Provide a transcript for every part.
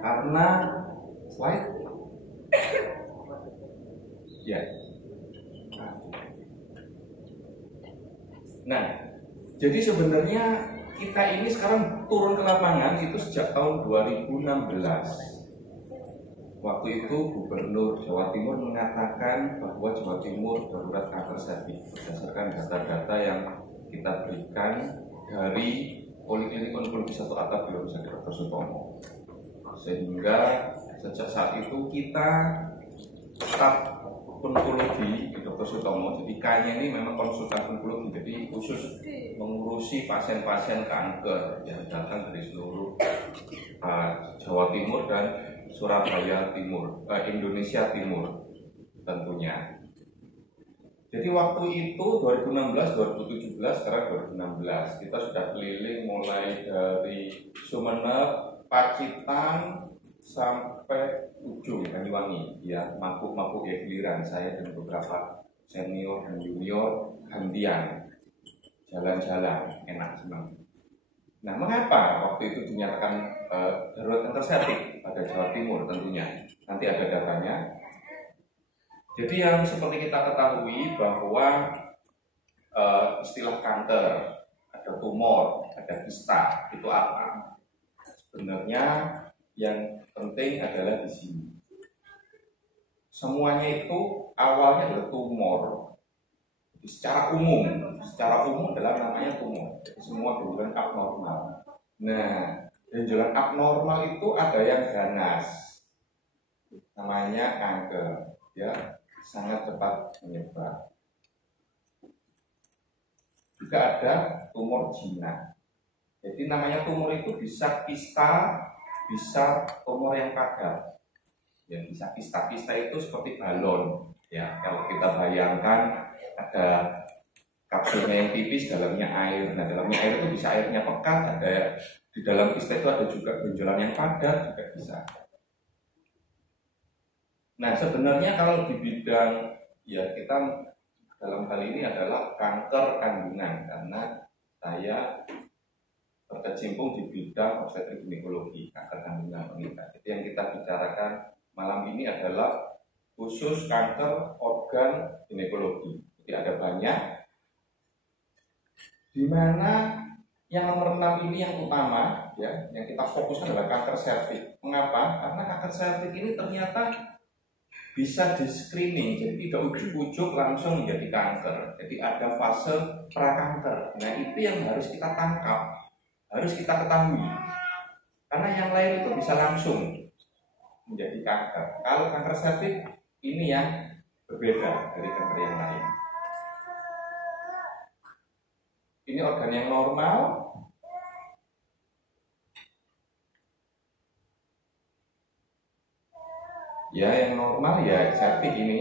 Karena slide ya. Nah, jadi sebenarnya kita ini sekarang turun ke lapangan itu sejak tahun 2016. Waktu itu Gubernur Jawa Timur mengatakan bahwa Jawa Timur darurat kanker cervix berdasarkan data-data yang kita berikan dari Poliklinik Onkologi 1 Atap di Rumah Sakit Dr. Sutomo. Sehingga sejak saat itu kita staf onkologi di Dr. Sutomo, jadi K-nya ini memang konsultan onkologi, jadi khusus mengurusi pasien-pasien kanker yang datang dari seluruh Jawa Timur dan Surabaya Timur, Indonesia Timur tentunya. Jadi waktu itu 2016, 2017, sekarang 2016 kita sudah keliling mulai dari Sumeneb, Pacitan sampai ujung Banyuwangi, ya, Mapuk ya, giliran saya dan beberapa senior dan junior gantian jalan-jalan, enak senang. Nah, mengapa waktu itu dinyatakan darurat kanker cervix pada Jawa Timur tentunya? Nanti ada datanya. Jadi yang seperti kita ketahui bahwa istilah kanker, ada tumor, ada kista, itu apa? Sebenarnya yang penting adalah di sini. Semuanya itu awalnya adalah tumor. Jadi secara umum adalah namanya tumor. Jadi semua benjolan abnormal. Nah, benjolan abnormal itu ada yang ganas, namanya kanker, ya, sangat cepat menyebar. Juga ada tumor jinak. Jadi namanya tumor itu bisa kista, bisa tumor yang padat. Ya, bisa kista itu seperti balon. Ya, kalau kita bayangkan ada kapsulnya yang tipis, dalamnya air. Nah, dalamnya air itu bisa airnya pekat, ada di dalam kista itu ada juga benjolan yang padat, juga bisa. Nah, sebenarnya kalau di bidang, ya, kita dalam hal ini adalah kanker kandungan, karena saya berkecimpung di bidang obstetrik ginekologi, kanker kandungan wanita. Jadi yang kita bicarakan malam ini adalah khusus kanker organ ginekologi. Jadi ada banyak, di mana yang nomor 6 ini yang utama, ya, yang kita fokuskan adalah kanker cervix. Mengapa? Karena kanker cervix ini ternyata bisa di screening, jadi tidak ujuk-ujuk langsung menjadi kanker. Jadi ada fase prakanker. Nah, itu yang harus kita tangkap, harus kita ketahui. Karena yang lain itu bisa langsung menjadi kanker. Kalau kanker cervix ini yang berbeda dari kanker yang lain. Ini organ yang normal. Ya, yang normal ya cervix ini.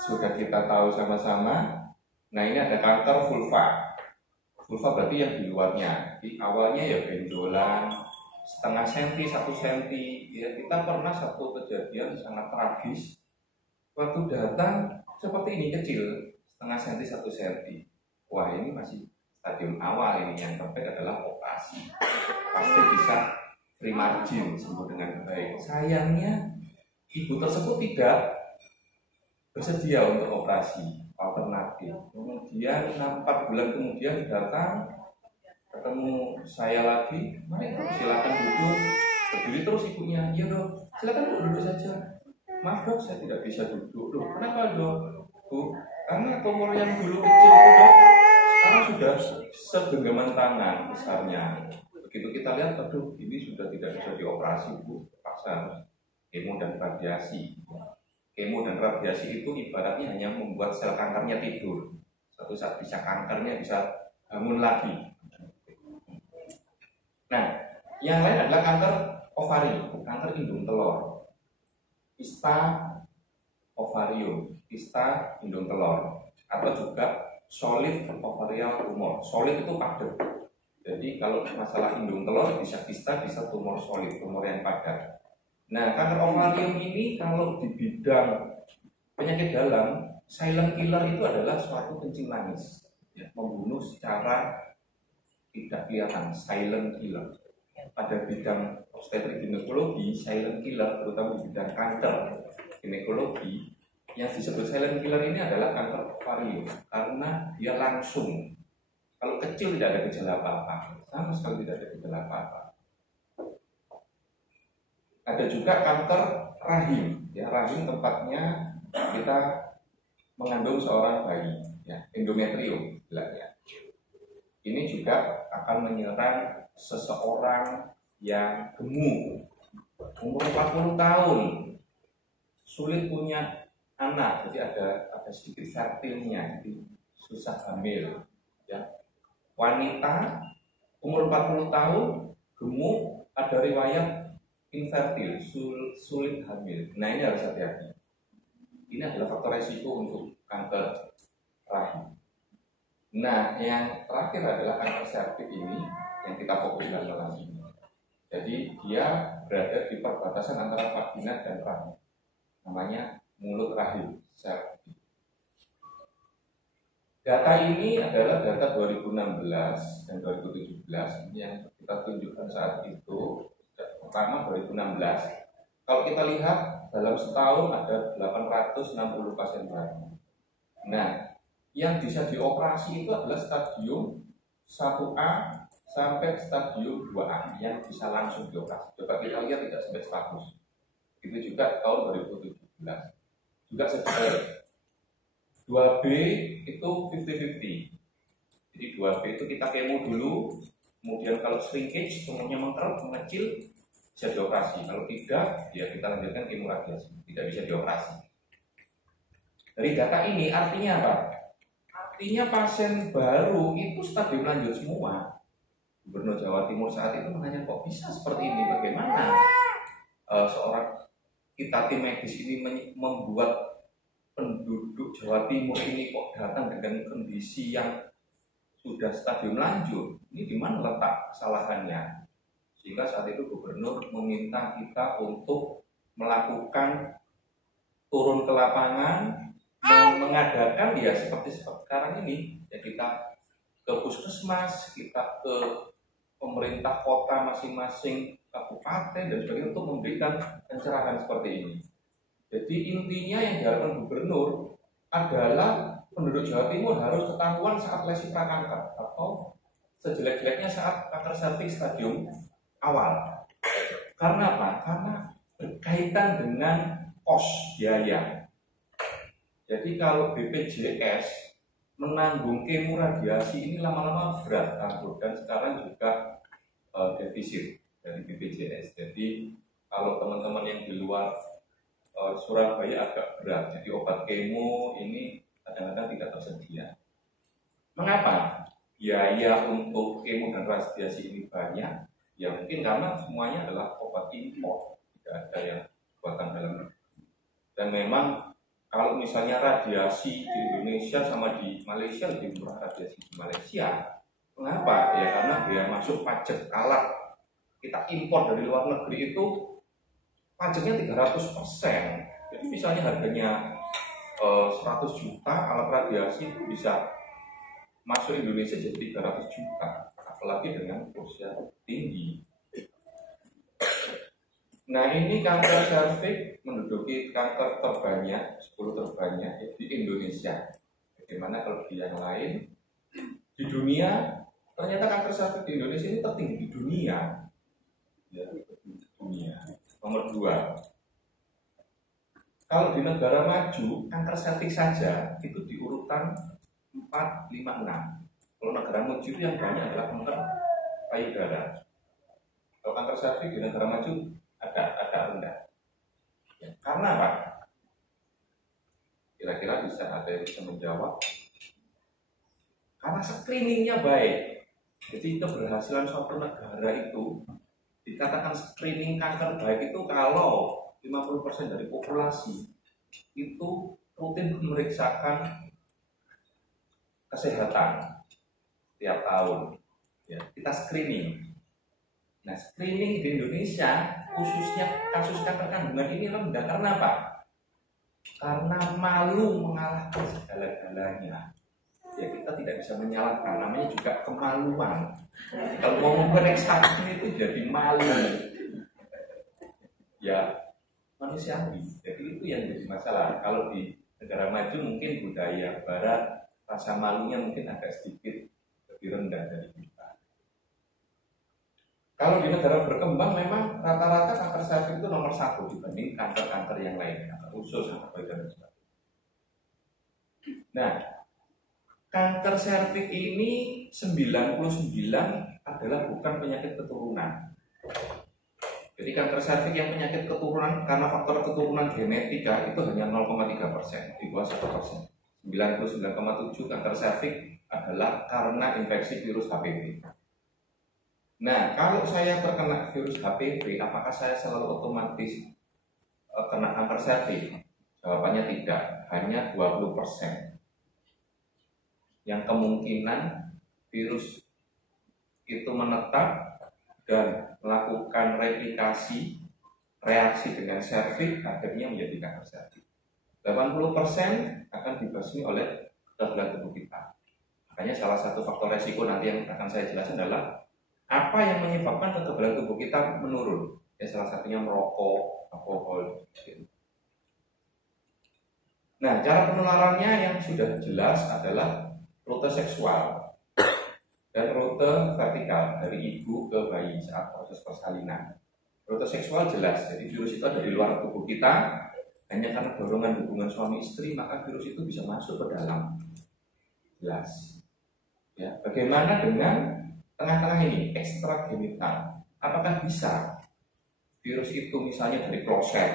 Sudah kita tahu sama-sama. Nah, ini ada kanker vulva. Vulva berarti yang di luarnya. Di awalnya ya benjolan setengah senti, 1 senti. Ya, kita pernah satu kejadian sangat tragis. Waktu datang seperti ini, kecil, setengah senti, 1 senti. Wah, ini masih stadium awal ini. Yang terbaik adalah operasi. Pasti bisa free margin, sembuh dengan baik. Sayangnya ibu tersebut tidak bersedia untuk operasi alternatif. Kemudian 4 bulan kemudian datang, ketemu saya lagi, mari silakan duduk. Berdiri terus ibunya, iya dok, silakan duduk saja. Maaf dok, saya tidak bisa duduk. Loh, kenapa dok? Bu, karena tumor yang dulu kecil dok, sekarang sudah segenggaman tangan besarnya. Begitu kita lihat, aduh, ini sudah tidak bisa dioperasi, Bu, terpaksa kemo dan radiasi. Kemo dan radiasi itu ibaratnya hanya membuat sel kankernya tidur. Suatu saat bisa kankernya bisa bangun lagi. Nah, yang lain adalah kanker ovari, kanker indung telur, kista ovarium, kista indung telur, atau juga solid ovarial tumor. Solid itu padat. Jadi kalau masalah indung telur bisa kista, bisa tumor solid, tumor yang padat. Nah, kanker ovarium ini kalau di bidang penyakit dalam, silent killer itu adalah suatu kencing manis, ya, membunuh secara tidak kelihatan, silent killer. pada bidang obstetrik ginekologi, silent killer, terutama di bidang kanker ginekologi, yang disebut silent killer ini adalah kanker ovarium karena dia langsung, kalau kecil tidak ada gejala apa-apa, sama sekali tidak ada gejala apa-apa. Ada juga kanker rahim, ya, rahim tempatnya kita mengandung seorang bayi, ya, endometrium bilangnya. Ini juga akan menyerang seseorang yang gemuk, umur 40 tahun, sulit punya anak, jadi ada sedikit fertilnya, jadi susah hamil. Ya. Wanita umur 40 tahun, gemuk, ada riwayat infertil, sulit hamil. Nah, ini harus hati-hati. Ini adalah faktor resiko untuk kanker rahim. Nah, yang terakhir adalah kanker serviks ini yang kita fokuskan malam ini. Jadi dia berada di perbatasan antara vagina dan rahim. Namanya mulut rahim, serviks. Data ini adalah data 2016 dan 2017. Ini yang kita tunjukkan saat itu. Pertama 2016. Kalau kita lihat dalam setahun ada 860 pasien baru. Nah, yang bisa dioperasi itu adalah stadium 1A sampai stadium 2A yang bisa langsung dioperasi. Coba kita lihat tidak sampai 100. Itu juga tahun 2017. Juga sebenarnya 2B itu 50-50. Jadi 2B itu kita kemo dulu, kemudian kalau shrinkage semuanya mengecil bisa dioperasi. Kalau tidak, ya kita lanjutkan kemo radiasi. Tidak bisa dioperasi. Dari data ini artinya apa? Artinya pasien baru itu stadium lanjut semua. Gubernur Jawa Timur saat itu menanya, kok bisa seperti ini? Bagaimana seorang kita tim medis ini membuat penduduk Jawa Timur ini kok datang dengan kondisi yang sudah stadium lanjut? Ini di mana letak kesalahannya? Sehingga saat itu gubernur meminta kita untuk melakukan turun ke lapangan, mengadakan ya seperti sekarang ini, ya kita ke puskesmas, kita ke pemerintah kota masing-masing, kabupaten dan sebagainya untuk memberikan pencerahan seperti ini. Jadi intinya yang diharapkan gubernur adalah penduduk Jawa Timur harus ketahuan saat lesi prakanker atau sejelek-jeleknya saat kanker serviks stadium awal. Karena apa? Karena berkaitan dengan kos biaya. Jadi kalau BPJS menanggung kemo radiasi ini lama-lama berat, dan sekarang juga defisit dari BPJS. Jadi kalau teman-teman yang di luar Surabaya agak berat, jadi obat kemo ini kadang-kadang tidak tersedia. Mengapa? Biaya untuk kemo dan radiasi ini banyak. Ya mungkin karena semuanya adalah obat impor, tidak ada yang buatan dalam negeri. Dan memang kalau misalnya radiasi di Indonesia sama di Malaysia lebih murah radiasi di Malaysia. Mengapa? Ya karena biaya masuk pajak alat kita impor dari luar negeri itu pajaknya 300%. Jadi misalnya harganya 100 juta alat radiasi itu bisa masuk Indonesia jadi 300 juta. Apalagi dengan kurs yang tinggi. Nah ini kanker serviks menduduki kanker terbanyak, 10 terbanyak di Indonesia. Bagaimana kalau di yang lain? Di dunia, ternyata kanker serviks di Indonesia ini tertinggi di dunia. Ya, di dunia. Nomor 2. Kalau di negara maju, kanker serviks saja itu di urutan 4, 5, 6. Kalau negara maju itu yang banyak adalah kanker payudara. Kalau kanker serviks di negara maju agak rendah. Ya, karena apa? Kira-kira bisa ada yang bisa menjawab? Karena screeningnya baik. Jadi keberhasilan suatu negara itu dikatakan screening kanker baik itu kalau 50% dari populasi itu rutin memeriksakan kesehatan setiap tahun. Ya, kita screening. Nah, screening di Indonesia khususnya kasus kanker kandungan ini rendah karena apa? Karena malu mengalahkan segala-galanya. Ya kita tidak bisa menyalahkan, namanya juga kemaluan. Kalau mau memeriksa itu menjadi malu. Ya manusiawi. Jadi itu yang jadi masalah. Kalau di negara maju mungkin budaya barat rasa malunya mungkin agak sedikit lebih rendah dari kita. Kalau di negara berkembang memang rata-rata kanker serviks itu nomor 1 dibanding kanker-kanker yang lain, kanker usus, kanker payudara dan sebagainya. Nah, kanker serviks ini 99 adalah bukan penyakit keturunan. Jadi kanker serviks yang penyakit keturunan karena faktor keturunan genetika itu hanya 0,3%, di bawah 1%. 99,7 kanker serviks adalah karena infeksi virus HPV. Nah, kalau saya terkena virus HPV, apakah saya selalu otomatis kena kanker serviks? Jawabannya tidak, hanya 20%. Yang kemungkinan virus itu menetap dan melakukan replikasi reaksi dengan serviks akhirnya menjadi kanker serviks. 80% akan dibasmi oleh kekebalan tubuh kita. Makanya salah satu faktor resiko nanti yang akan saya jelaskan adalah apa yang menyebabkan kekebalan tubuh kita menurun. Ya, salah satunya merokok, alkohol. Nah, cara penularannya yang sudah jelas adalah rute seksual dan rute vertikal dari ibu ke bayi saat proses persalinan. Rute seksual jelas, jadi virus itu ada di luar tubuh kita, hanya karena dorongan hubungan suami istri maka virus itu bisa masuk ke dalam. Jelas. Ya, bagaimana dengan tengah-tengah ini, ekstragenital? Apakah bisa virus itu misalnya dari kloset,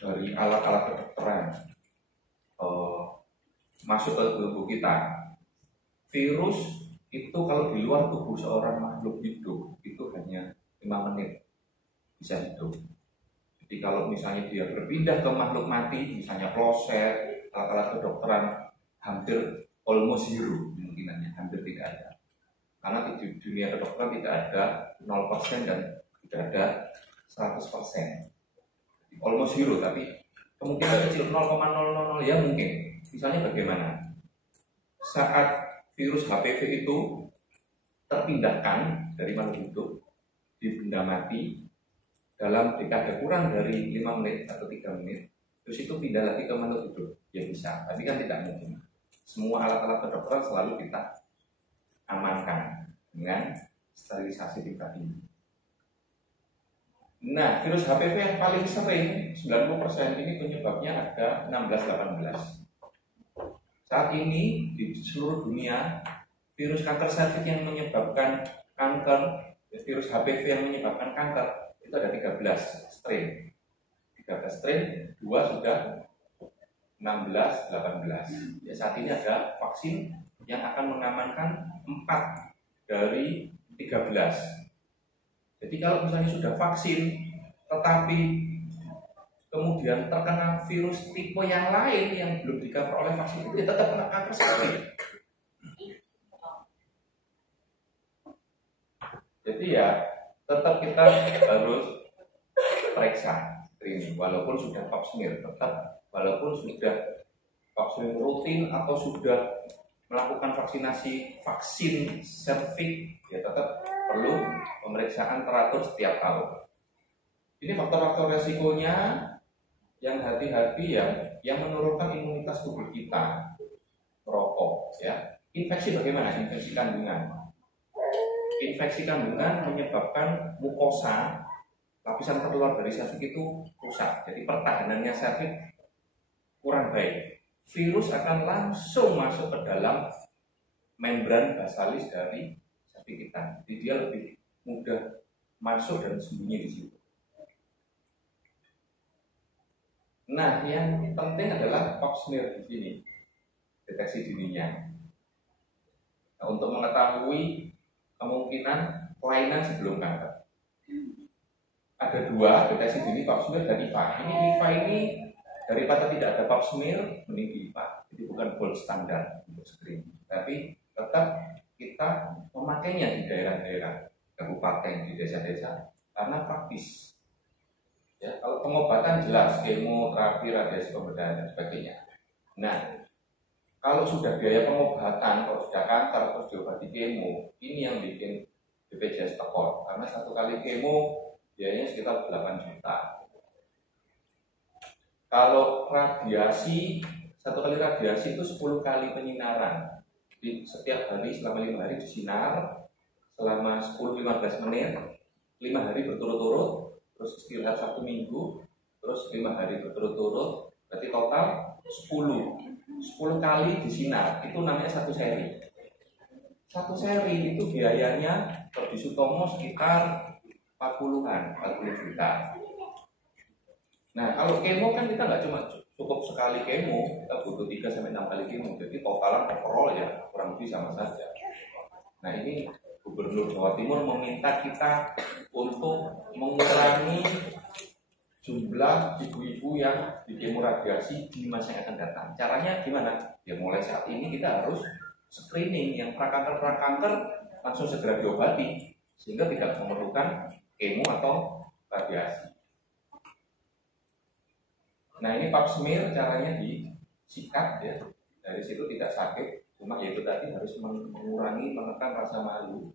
dari alat-alat kedokteran masuk ke tubuh kita? Virus itu kalau di luar tubuh seorang makhluk hidup itu hanya 5 menit bisa hidup. Jadi kalau misalnya dia berpindah ke makhluk mati, misalnya kloset, alat-alat kedokteran, hampir almost zero kemungkinannya, hampir tidak ada. Karena di dunia kedokteran tidak ada 0% dan tidak ada 100%. Almost zero, tapi kemungkinan kecil 0,000 ya mungkin. Misalnya bagaimana? Saat virus HPV itu terpindahkan dari makhluk hidup di benda mati dalam dekade kurang dari 5 menit atau 3 menit, terus itu pindah lagi ke makhluk hidup, ya bisa, tapi kan tidak mungkin. Semua alat-alat kedokteran selalu kita amankan dengan sterilisasi pribadi. Nah, virus HPV yang paling sering 90% ini penyebabnya ada 16-18. Saat ini di seluruh dunia virus kanker serviks yang menyebabkan kanker, virus HPV yang menyebabkan kanker itu ada 13 strain. 13 strain, 2 sudah 16-18. Ya, saat ini ada vaksin yang akan mengamankan 4 dari 13. Jadi kalau misalnya sudah vaksin tetapi kemudian terkena virus tipe yang lain yang belum di-cover oleh vaksin itu, ya tetap kena kanker serviks. Jadi ya tetap kita harus periksa screening walaupun sudah pap smear, tetap walaupun sudah pap smear rutin atau sudah melakukan vaksinasi vaksin serviks, ya tetap perlu pemeriksaan teratur setiap tahun. Ini faktor-faktor resikonya yang hati-hati ya, yang menurunkan imunitas tubuh kita. Merokok, ya. Infeksi bagaimana? Infeksi kandungan. Infeksi kandungan menyebabkan mukosa, lapisan terluar dari serviks itu rusak. Jadi pertahanannya serviks kurang baik. Virus akan langsung masuk ke dalam membran basalis dari serviks kita. Jadi dia lebih mudah masuk dan sembunyi di situ. Nah, yang penting adalah pap smear di sini, deteksi dininya. Nah, untuk mengetahui kemungkinan kelainan sebelum kanker, ada 2 deteksi dini, pap smear dan IPA. IPA daripada tidak ada pap smear, mending di IPA. Jadi bukan gold standar untuk screening, tapi tetap kita memakainya di daerah-daerah kabupaten, di desa-desa, karena praktis. Ya, kalau pengobatan jelas, kemo, terapi, radiasi pembedahan dan sebagainya. Nah, kalau sudah biaya pengobatan, kalau sudah kanker terus diobati kemo, ini yang bikin BPJS tekor karena satu kali kemo biayanya sekitar 8 juta. Kalau radiasi, satu kali radiasi itu 10 kali penyinaran. Jadi setiap hari selama 5 hari disinar selama 10-15 menit, 5 hari berturut-turut, terus istirahat 1 minggu, terus 5 hari berturut-turut, berarti total 10 kali disinar, itu namanya satu seri. Satu seri itu biayanya per di Sutomo sekitar 40 juta. Nah, kalau kemo kan kita nggak cuma cukup sekali kemo, kita butuh 3-6 kali kemo. Jadi totalan overall ya kurang lebih sama saja. Nah, ini Gubernur Jawa Timur meminta kita untuk mengurangi jumlah ibu-ibu yang di kemo radiasi di masa yang akan datang. Caranya gimana? Ya mulai saat ini kita harus screening yang prakanker langsung segera diobati sehingga tidak memerlukan kemo atau radiasi. Nah ini pap smear caranya disikat ya, dari situ tidak sakit, cuma yaitu tadi harus mengurangi, menekan rasa malu.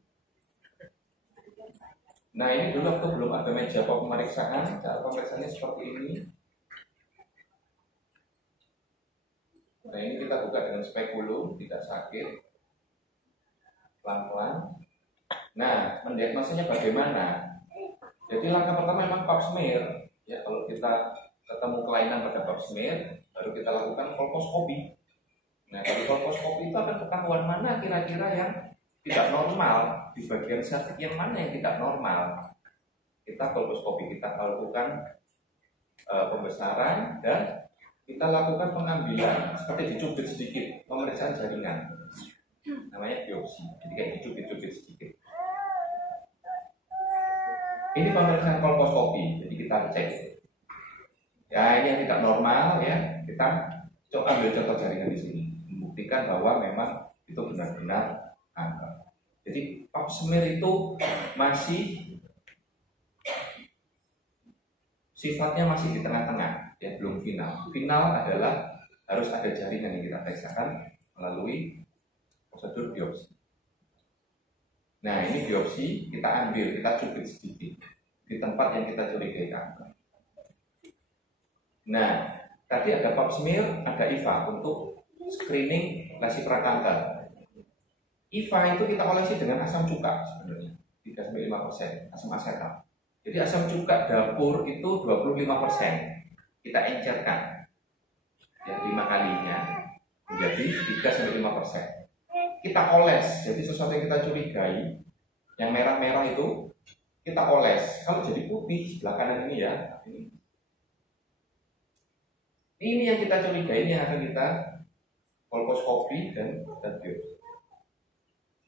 Nah ini dulu waktu belum ada meja pemeriksaan, cara pemeriksaannya seperti ini. Nah ini kita buka dengan spekulum, tidak sakit, pelan-pelan. Nah mendiagnosanya bagaimana? Jadi langkah pertama memang pap smear. Ya kalau kita ketemu kelainan pada pap smear, baru kita lakukan kolposkopi. Nah dari kolposkopi itu akan ketahuan mana kira-kira yang tidak normal, di bagian saraf yang mana yang tidak normal. Kita kolposkopi, kita lakukan pembesaran dan kita lakukan pengambilan seperti dicubit sedikit, pemeriksaan jaringan, namanya biopsi. Jadi kayak dicubit-cubit sedikit. Ini pemeriksaan kolposkopi, jadi kita cek. Ya ini yang tidak normal ya, kita coba ambil contoh jaringan di sini, membuktikan bahwa memang itu benar-benar kanker. Jadi pap smear itu masih sifatnya masih di tengah-tengah, ya belum final. Final adalah harus ada jaringan yang kita periksakan melalui prosedur biopsi. Nah ini biopsi kita ambil, kita cubit sedikit di tempat yang kita curigai kanker. Nah, tadi ada pap smear, ada IVA untuk screening lesi prakanker. IVA itu kita olesi dengan asam cuka sebenarnya 3-5% asam asetat. Jadi asam cuka dapur itu 25% kita encerkan ya 5 kalinya menjadi 3-5%. Kita oles, jadi sesuatu yang kita curigai yang merah-merah itu kita oles. Kalau jadi putih sebelah kanan ini ya, ini yang kita curigai, ini yang akan kita kolposkopi dan biopsi.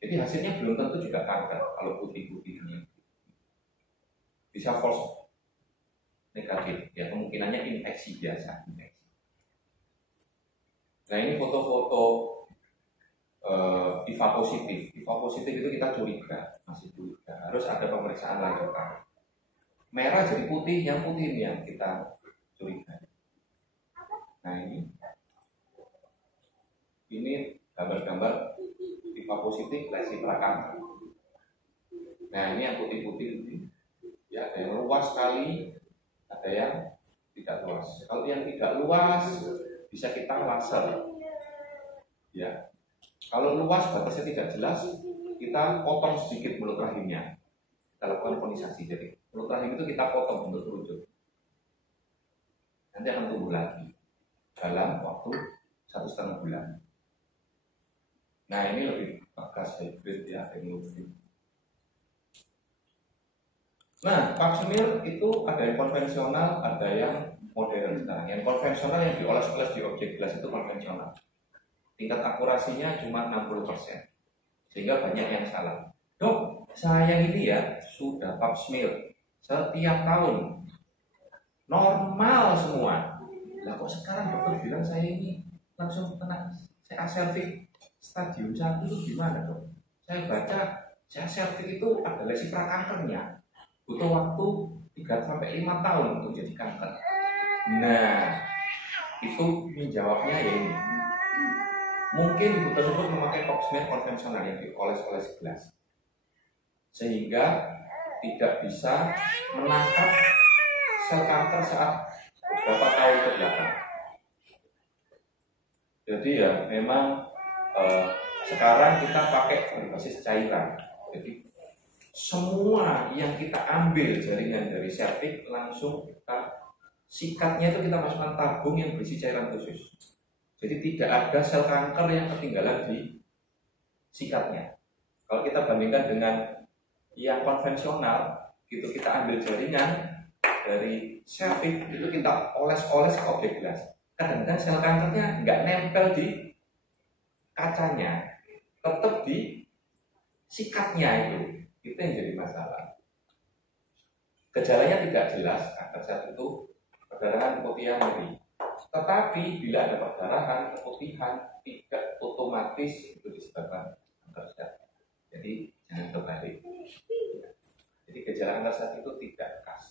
Jadi hasilnya belum tentu juga kanker kalau putih-putih ini. Bisa false negatif, ya kemungkinannya infeksi biasa. Nah ini foto-foto IVA positif. IVA positif itu kita curiga, masih curiga. Harus ada pemeriksaan lanjutan. Merah jadi putih, yang putih ini yang kita curiga. Nah ini gambar-gambar IVA positif lesi prakanker. Nah ini yang putih-putih ini. Ya, ada yang luas sekali, ada yang tidak luas. Kalau yang tidak luas bisa kita laser. Ya, kalau luas batasnya tidak jelas, kita potong sedikit mulut rahimnya. Kita lakukan konisasi. Jadi mulut rahim itu kita potong untuk terucut. Nanti akan tumbuh lagi dalam waktu 1,5 bulan. Nah ini lebih bagas hybrid ya, teknologi. Nah, pap smear itu ada yang konvensional, ada yang modern sekarang. Yang konvensional yang dioles-oles di objek gelas itu konvensional. Tingkat akurasinya cuma 60%. Sehingga banyak yang salah. Dok, saya ini ya sudah pap smear setiap tahun. Normal semua. Lah kok sekarang dokter bilang saya ini langsung kena CA cervix stadium 1 itu gimana dok? Saya baca CA cervix itu ada lesi prakankernya. Butuh waktu 3-5 tahun untuk jadi kanker. Nah, itu menjawabnya ya ini. Mungkin ibu tersebut memakai pap smear konvensional yang dioles-oles gelas. sehingga tidak bisa menangkap sel kanker saat beberapa tahun ke belakang. Jadi ya memang sekarang kita pakai berbasis cairan. Jadi semua yang kita ambil jaringan dari serviks langsung kita sikatnya itu kita masukkan tabung yang berisi cairan khusus. Jadi tidak ada sel kanker yang ketinggalan di sikatnya. Kalau kita bandingkan dengan yang konvensional, gitu kita ambil jaringan dari serviks itu kita oles-oles ke objek gelas. Kadang-kadang sel kankernya nggak nempel di kacanya, tetap di sikatnya itu yang jadi masalah. Gejalanya tidak jelas, kanker sel itu perdarahan, keputihan, nyeri. Tetapi bila ada perdarahan, keputihan, tidak otomatis itu disebabkan kanker sel. Jadi jangan terbalik. Jadi gejala kanker sel itu tidak khas.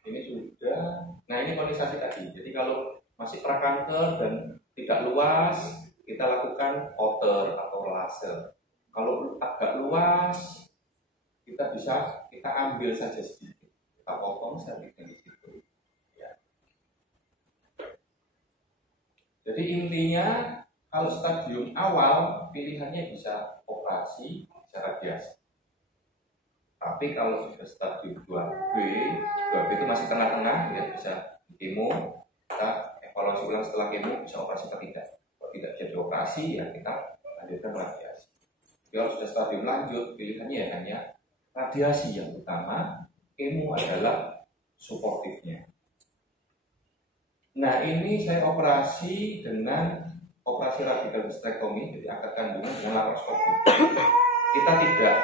Ini sudah. Nah ini kondisasi tadi. Jadi kalau masih prakanker dan tidak luas, kita lakukan outer atau laser. Kalau agak luas, kita ambil saja sedikit. Kita potong sedikit di situ. Ya. Jadi intinya kalau stadium awal pilihannya bisa operasi, bisa radiasi. Tapi kalau sudah stadium 2B itu masih tengah-tengah, ya bisa kemo, kita evaluasi ulang setelah kemo bisa operasi atau tidak. Kalau tidak bisa dioperasi ya kita lanjutkan radiasi. Kalau sudah stadium lanjut, pilihannya ya hanya radiasi yang utama, kemo adalah suportifnya. Nah ini saya operasi dengan operasi radikal gastrektomi, jadi angkat kandungan dengan laparoskopi. Kita tidak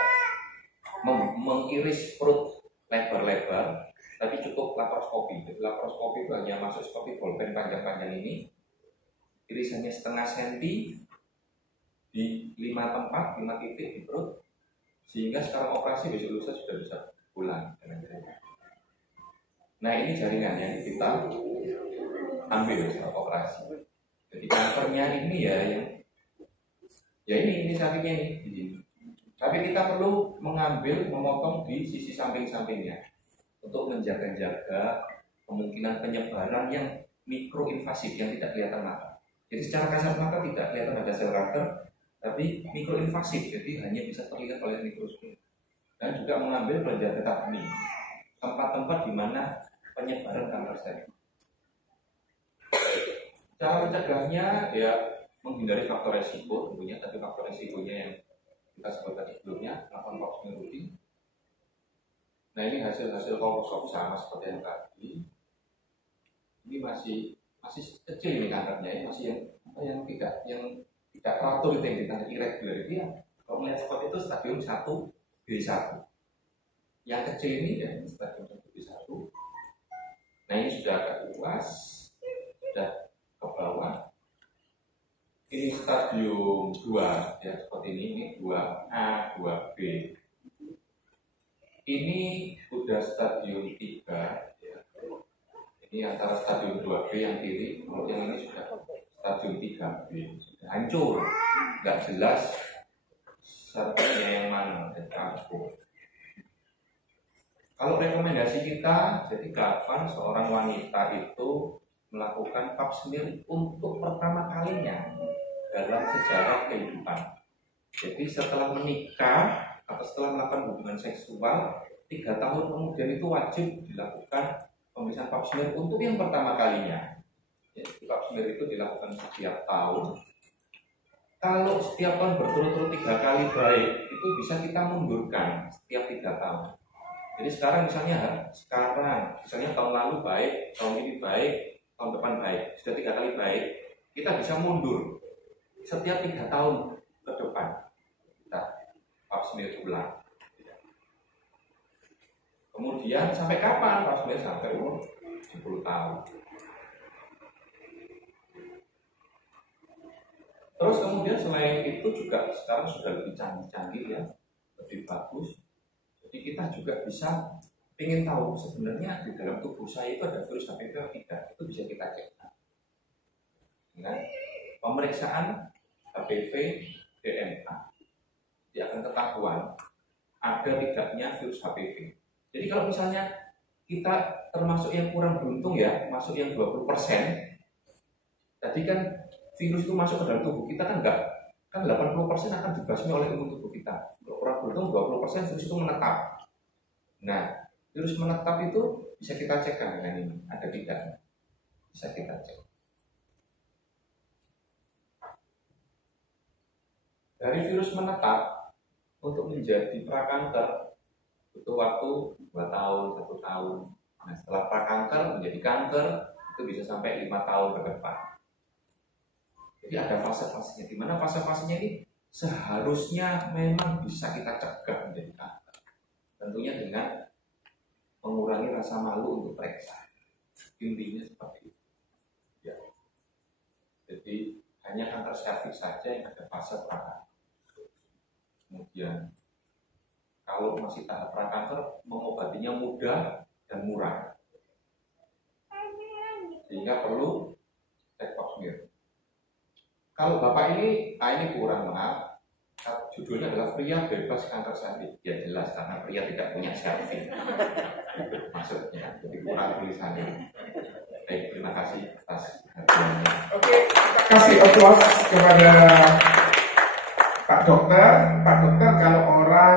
mengiris perut lebar-lebar, tapi cukup laparoskopi. Jadi laparoskopi itu hanya masuk seperti bolpen panjang-panjang ini, irisannya setengah senti di 5 tempat, 5 titik di perut, sehingga sekarang operasi besok lusa sudah bisa pulang. Nah ini jaringan yang kita ambil setelah operasi. Jadi kankernya ini ini sampingnya ini. Tapi kita perlu memotong di sisi samping-sampingnya untuk menjaga-jaga kemungkinan penyebaran yang mikroinvasif yang tidak kelihatan mata. Jadi secara kasat mata tidak kelihatan ada sel kanker, tapi mikroinvasif, jadi hanya bisa terlihat oleh mikroskop. Dan juga mengambil pelajaran tetap ini, tempat-tempat di mana penyebaran kanker sel. Cara mencegahnya ya menghindari faktor resiko tentunya, tapi faktor resikonya yang kita sebut tadi sebelumnya, melakukan pap rutin. Nah ini hasil kolposcopy sama seperti yang tadi. Ini masih kecil ini kankernya, ini masih yang tidak teratur, itu yang ditanda irregular itu ya. Kalau melihat seperti itu stadium 1B1. Yang kecil ini ya stadium 1B1. Nah ini sudah agak luas, sudah ke bawah. Ini stadium 2 ya seperti ini 2A, 2B. Ini sudah stadium 3 ya. Ini antara stadium 2B yang kiri, kalau yang ini sudah stadium 3B, sudah hancur, nggak jelas servernya yang mana dan campur. Kalau rekomendasi kita, jadi kapan seorang wanita itu melakukan pap smear untuk pertama kalinya dalam sejarah kehidupan. Jadi setelah menikah atau setelah melakukan hubungan seksual 3 tahun kemudian itu wajib dilakukan pemeriksaan pap smear untuk yang pertama kalinya. Jadi pap smear itu dilakukan setiap tahun. Kalau setiap tahun berturut-turut 3 kali baik, itu bisa kita mundurkan setiap 3 tahun. Jadi sekarang misalnya tahun lalu baik, tahun ini baik, tahun depan baik, sudah 3 kali baik, kita bisa mundur setiap 3 tahun ke depan. Kita pap smear ulang. Kemudian sampai kapan pap smear? Sampai umur 10 tahun. Terus kemudian selain itu juga sekarang sudah lebih canggih ya, lebih bagus. Jadi kita juga bisa ingin tahu sebenarnya di dalam tubuh saya itu ada virus HPV atau tidak, itu bisa kita cek. Dengan pemeriksaan HPV DNA. dia akan ketahuan ada tidaknya virus HPV. Jadi kalau misalnya kita termasuk yang kurang beruntung ya, masuk yang 20%, tadi kan virus itu masuk ke dalam tubuh kita kan enggak, kan 80% akan dibasmi oleh imun tubuh kita. Kalau kurang beruntung 20% virus itu menetap. Nah, virus menetap itu bisa kita cek kan dengan ini, ada tidak? Bisa kita cek. Dari virus menetap untuk menjadi prakanker butuh waktu 2 tahun, 1 tahun. Nah, setelah prakanker menjadi kanker itu bisa sampai 5 tahun ke depan. Jadi ada fase-fasenya, di mana fase-fasenya ini seharusnya memang bisa kita cegah menjadi kanker. Tentunya dengan mengurangi rasa malu untuk periksa. Intinya seperti itu. Ya. Jadi hanya kanker serviks saja yang ada fase prakanker. Kemudian kalau masih tahap prakanker, mengobatinya mudah dan murah, sehingga perlu cek pap smear. Kalau bapak ini kurang, maaf, judulnya adalah pria bebas kanker serviks. Ya jelas karena pria tidak punya serviks. Maksudnya, jadi kurang tulisannya. Baik, terima kasih atas perhatiannya. Oke, kita kasih applause kepada Pak Dokter. Pak Dokter, kalau orang